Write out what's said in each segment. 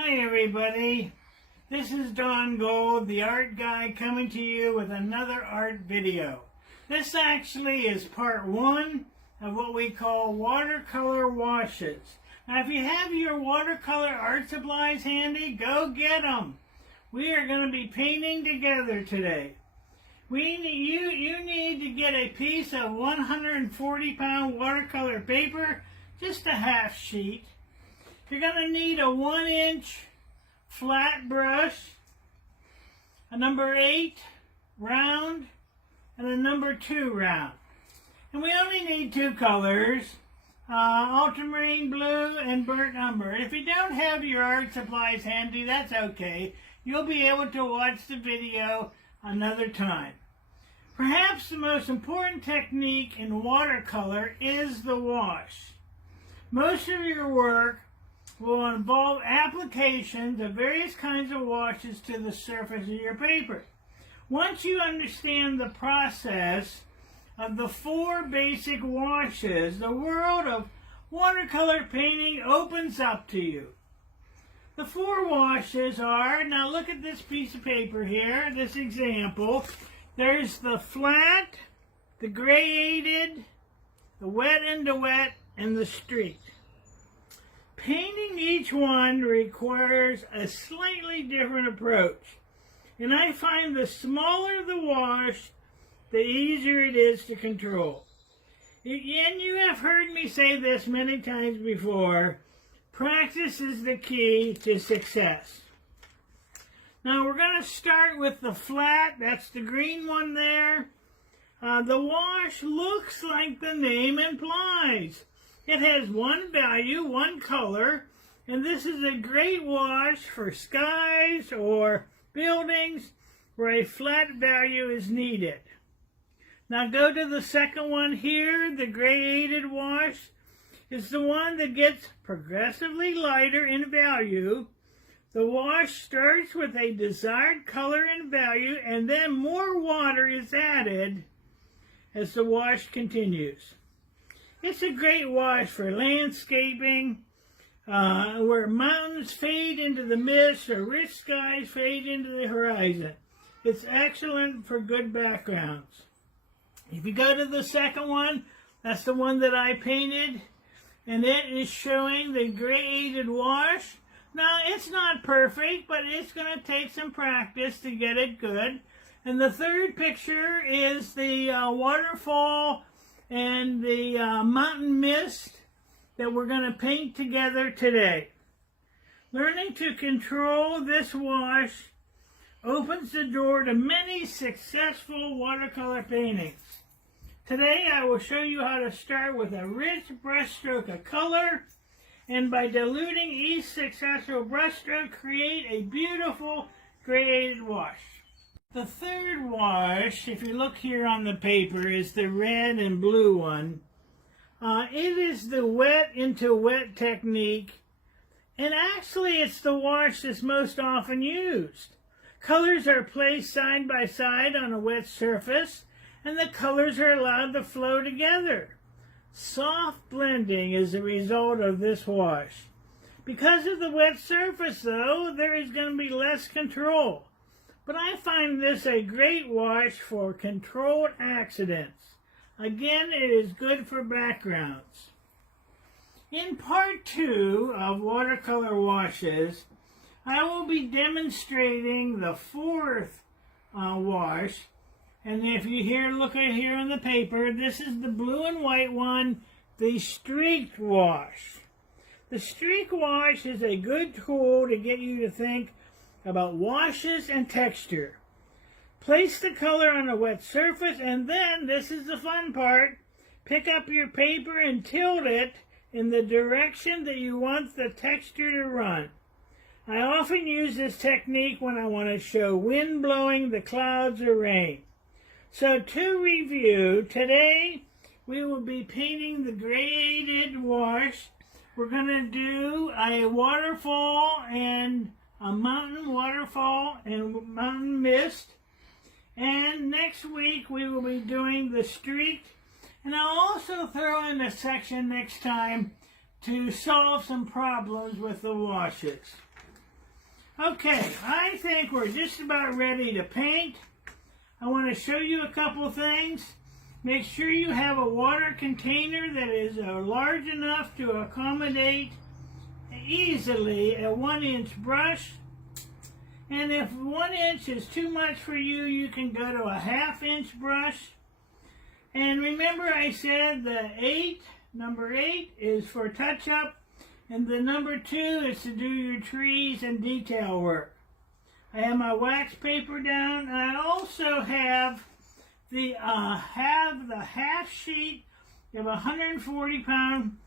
Hi everybody, this is Don Gold, the art guy, coming to you with another art video. This actually is part one of what we call watercolor washes. Now if you have your watercolor art supplies handy, go get them. We are going to be painting together today. You need to get a piece of 140-pound watercolor paper, just a half sheet. You're going to need a 1-inch flat brush, a number 8 round, and a number 2 round. And we only need 2 colors, ultramarine blue and burnt umber. If you don't have your art supplies handy, that's okay. You'll be able to watch the video another time. Perhaps the most important technique in watercolor is the wash. Most of your work will involve applications of various kinds of washes to the surface of your paper. Once you understand the process of the 4 basic washes, the world of watercolor painting opens up to you. The 4 washes are, now look at this piece of paper here, this example. There's the flat, the gradated, the wet into wet, and the streak. Painting each one requires a slightly different approach, and I find the smaller the wash, the easier it is to control. And you have heard me say this many times before, practice is the key to success. Now we're going to start with the flat, that's the green one there. The wash looks like the name implies. It has one value, one color, and this is a great wash for skies or buildings where a flat value is needed. Now go to the second one here, the gradated wash. It's the one that gets progressively lighter in value. The wash starts with a desired color and value, and then more water is added as the wash continues. It's a great wash for landscaping, where mountains fade into the mist or rich skies fade into the horizon. It's excellent for good backgrounds. If you go to the second one, that's the one that I painted, and it is showing the gradated wash. Now, it's not perfect, but it's going to take some practice to get it good. And the third picture is the waterfall and the mountain mist that we're going to paint together today. Learning to control this wash opens the door to many successful watercolor paintings. Today I will show you how to start with a rich brushstroke of color, and by diluting each successful brushstroke, create a beautiful gradated wash. The third wash, if you look here on the paper, is the red and blue one. It is the wet into wet technique, and actually it's the wash that's most often used. Colors are placed side by side on a wet surface, and the colors are allowed to flow together. Soft blending is the result of this wash. Because of the wet surface, though, there is going to be less control. But I find this a great wash for controlled accidents. Again, it is good for backgrounds. In part 2 of watercolor washes, I will be demonstrating the 4th wash. And if you look at here on the paper, this is the blue and white one, the streaked wash. The streak wash is a good tool to get you to think about washes and texture. Place the color on a wet surface, and then, this is the fun part, pick up your paper and tilt it in the direction that you want the texture to run. I often use this technique when I want to show wind blowing the clouds or rain. So to review, today we will be painting the gradated wash. We're going to do a waterfall and a mountain waterfall and mountain mist. And next week we will be doing the streaked. And I'll also throw in a section next time to solve some problems with the washes. Okay, I think we're just about ready to paint. I want to show you a couple things. Make sure you have a water container that is large enough to accommodate easily a 1-inch brush. And if 1 inch is too much for you, you can go to a 1/2 inch brush. And remember I said the number 8 is for touch-up, and the number 2 is to do your trees and detail work. I have my wax paper down, and I also have the half sheet of 140-pound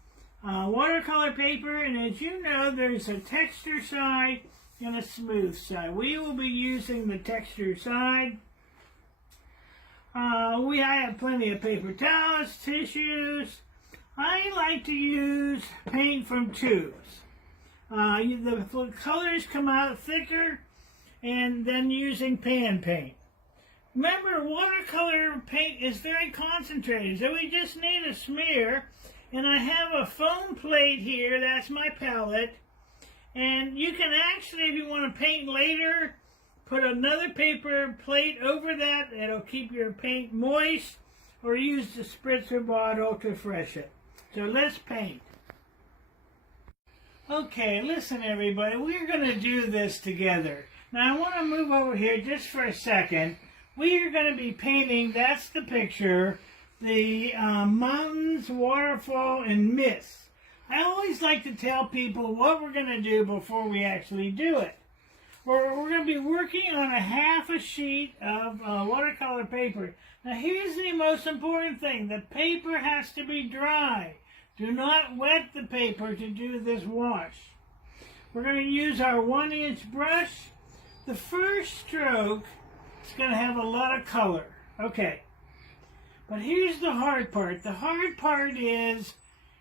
watercolor paper, and as you know, there's a texture side and a smooth side. We will be using the texture side. I have plenty of paper towels, tissues. I like to use paint from tubes. The colors come out thicker, and then using pan paint. Remember, watercolor paint is very concentrated, so we just need a smear. And I have a foam plate here, that's my palette. And you can actually, if you want to paint later, put another paper plate over that. It'll keep your paint moist, or use the spritzer bottle to freshen it. So let's paint. Okay, listen everybody, we're going to do this together. Now I want to move over here just for a second. We are going to be painting, that's the picture, the mountains, waterfall, and mist. I always like to tell people what we're going to do before we actually do it. We're going to be working on a 1/2 sheet of watercolor paper. Now here's the most important thing. The paper has to be dry. Do not wet the paper to do this wash. We're going to use our 1-inch brush. The first stroke is going to have a lot of color. Okay. But here's the hard part. The hard part is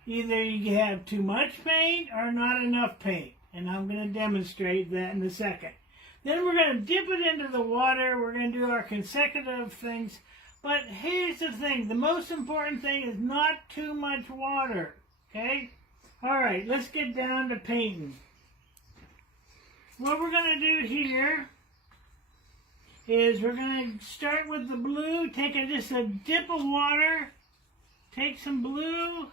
either you have too much paint or not enough paint. And I'm going to demonstrate that in a second. Then we're going to dip it into the water. We're going to do our consecutive things. But here's the thing. The most important thing is not too much water. Okay? All right, let's get down to painting. What we're going to do here is we're going to start with the blue. Take just a dip of water. Take some blue.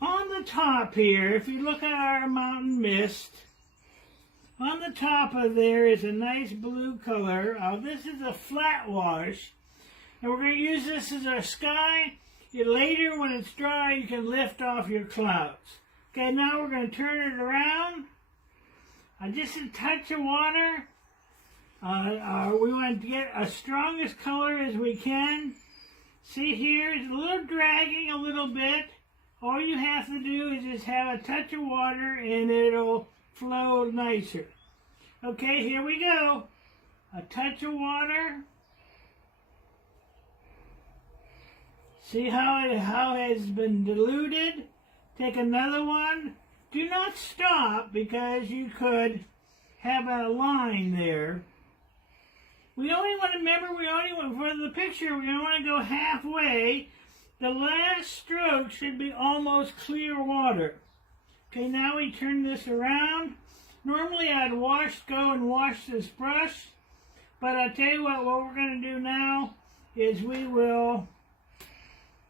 On the top here, if you look at our mountain mist, on the top of there is a nice blue color. This is a flat wash. And we're going to use this as our sky. Later, when it's dry, you can lift off your clouds. Okay, now we're going to turn it around. Just a touch of water. We want to get as strongest color as we can. See here, it's a little dragging a little bit. All you have to do is just have a touch of water and it'll flow nicer. Okay, here we go. A touch of water. See how it has been diluted? Take another one. Do not stop because you could have a line there. We only want to remember, for the picture, we want to go halfway. The last stroke should be almost clear water. Okay, now we turn this around. Normally I'd go and wash this brush, but I'll tell you what we're going to do now is we will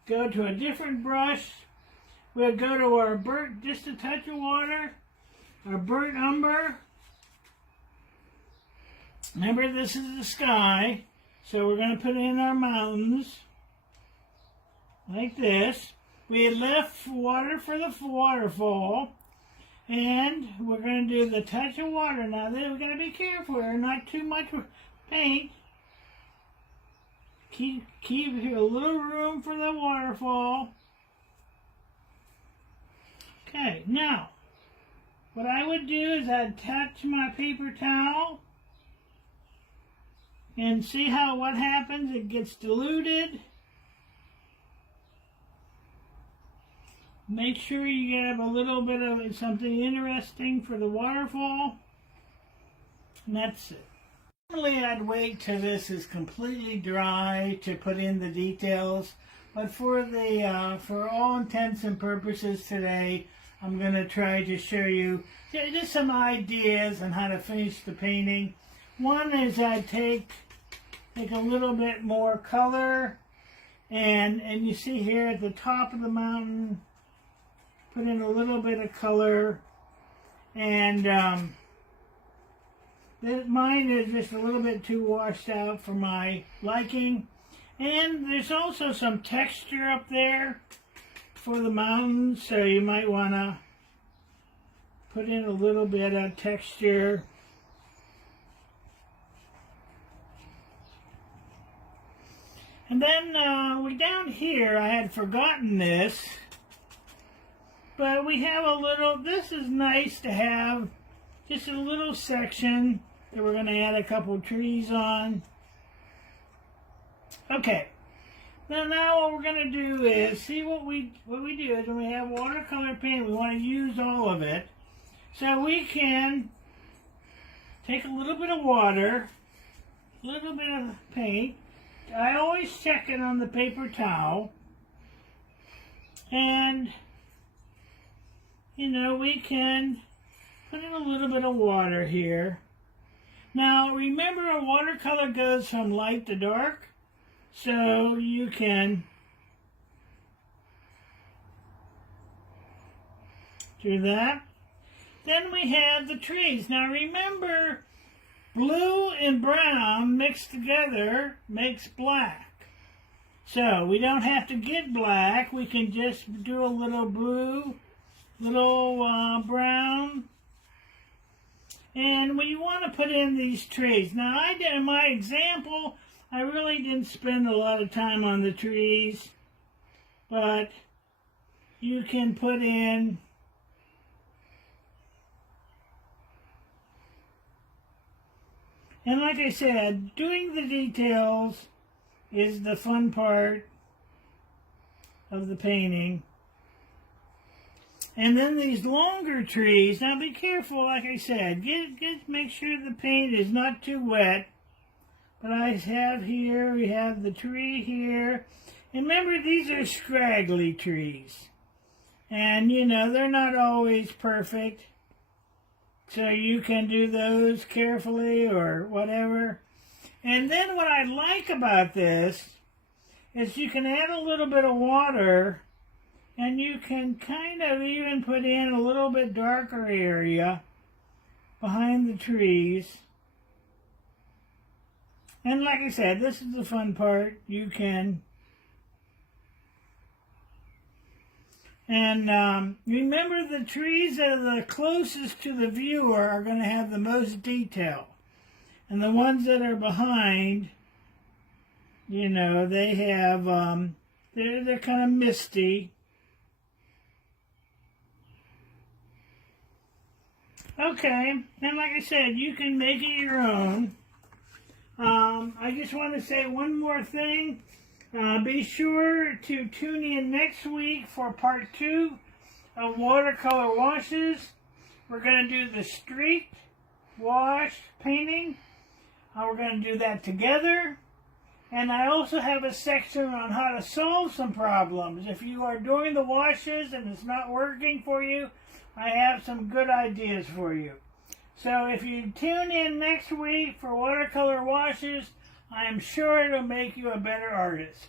go to a different brush. We'll go to our just a touch of water, our burnt umber. Remember, this is the sky, so we're going to put in our mountains, like this. We left water for the waterfall, and we're going to do the touch of water. Now, then we're going to be careful here, not too much paint. Keep a little room for the waterfall. Okay, now, what I would do is I'd touch my paper towel, and see what happens. It gets diluted. Make sure you have a little bit of something interesting for the waterfall. And that's it. Normally I'd wait till this is completely dry to put in the details, but for all intents and purposes today, I'm going to try to show you just some ideas on how to finish the painting. One is I take a little bit more color, and you see here at the top of the mountain, put in a little bit of color, and mine is just a little bit too washed out for my liking. And there's also some texture up there for the mountains, so you might want to put in a little bit of texture. And then we down here, I had forgotten this, but we have a little, this is nice to have, just a little section that we're going to add a couple trees on. Okay, now what we're going to do is, see what we do is when we have watercolor paint, we want to use all of it. So we can take a little bit of water, a little bit of paint. I always check it on the paper towel. And, you know, we can put in a little bit of water here. Now, remember, a watercolor goes from light to dark, so you can do that. Then we have the trees. Now, remember, blue and brown mixed together makes black. So we don't have to get black. We can just do a little blue, little brown. And we want to put in these trees. Now, in my example, I really didn't spend a lot of time on the trees. But you can put in and like I said, doing the details is the fun part of the painting. And then these longer trees, now be careful, like I said, make sure the paint is not too wet. But I have here, we have the tree here. And remember, these are scraggly trees. And, you know, they're not always perfect. So you can do those carefully or whatever. And then what I like about this is you can add a little bit of water and you can kind of even put in a little bit darker area behind the trees. And like I said, this is the fun part. You can and remember, the trees that are the closest to the viewer are going to have the most detail. And the ones that are behind, you know, they have, they're kind of misty. Okay, and like I said, you can make it your own. I just want to say one more thing. Be sure to tune in next week for part 2 of watercolor washes. We're going to do the streak wash painting. We're going to do that together. And I also have a section on how to solve some problems. If you are doing the washes and it's not working for you, I have some good ideas for you. So if you tune in next week for watercolor washes, I am sure it'll make you a better artist.